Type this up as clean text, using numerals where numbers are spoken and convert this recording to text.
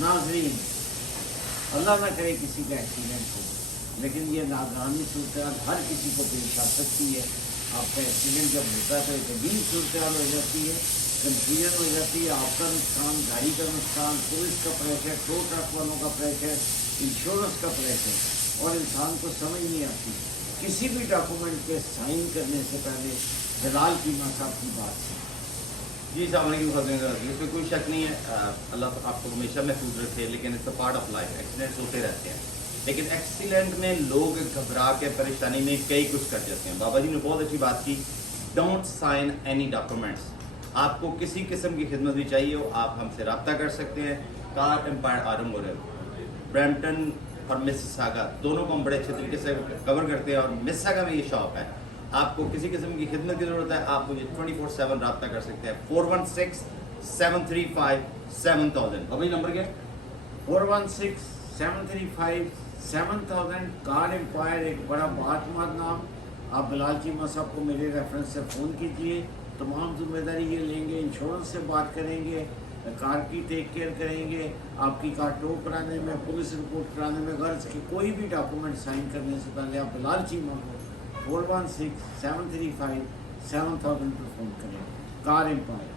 नाज़रीन, अल्लाह ना करे किसी का एक्सीडेंट हो, लेकिन ये नागहानी सूरत हर किसी को पेश आ सकती है। आपका एक्सीडेंट जब होता है तो एक अजीब सूरत हो जाती है, कंफ्यूजन हो जाती है, आपका नुकसान, गाड़ी का नुकसान, पुलिस का प्रेशर, टो ट्रक वालों का प्रेशर, इंश्योरेंस का प्रेशर, और इंसान को समझ नहीं आती। किसी भी डॉक्यूमेंट पे साइन करने से पहले जलाल कीमा साहब की बात है। जी सामने इसमें कोई शक नहीं है। अल्लाह आपको हमेशा महफूज रखे, लेकिन it's a part of life, accidents होते रहते हैं। लेकिन एक्सीडेंट में लोग घबरा के परेशानी में कई कुछ कर जाते हैं। बाबा जी ने बहुत अच्छी बात की, डोंट साइन एनी डॉक्यूमेंट्स। आपको किसी किस्म की खिदमत भी चाहिए हो, आप हमसे रब्ता कर सकते हैं। कार एम्पायर आरम और ब्रैम्पटन और मिसिसागा दोनों को हम बड़े अच्छे तरीके से कवर करते हैं, और मिसिसागा में ये शॉप है। आपको किसी किस्म की खिदमत की ज़रूरत है, आप मुझे 24/7 रब्ता कर सकते हैं। 416-735-7000। बाबा जी नंबर क्या है? 416-735-7000। कार एम्पायर एक बड़ा बातमाद नाम। आप बिलाल चीमा साहब को मेरे रेफरेंस से फ़ोन कीजिए, तमाम जिम्मेदारी ये लेंगे, इंश्योरेंस से बात करेंगे, कार की टेक केयर करेंगे, आपकी कार टो कराने में, पुलिस रिपोर्ट कराने में, गर्ज के कोई भी डॉक्यूमेंट साइन करने से पहले आप बिलाल चीमा को 416-735-7000 पर फ़ोन करें। Car empire.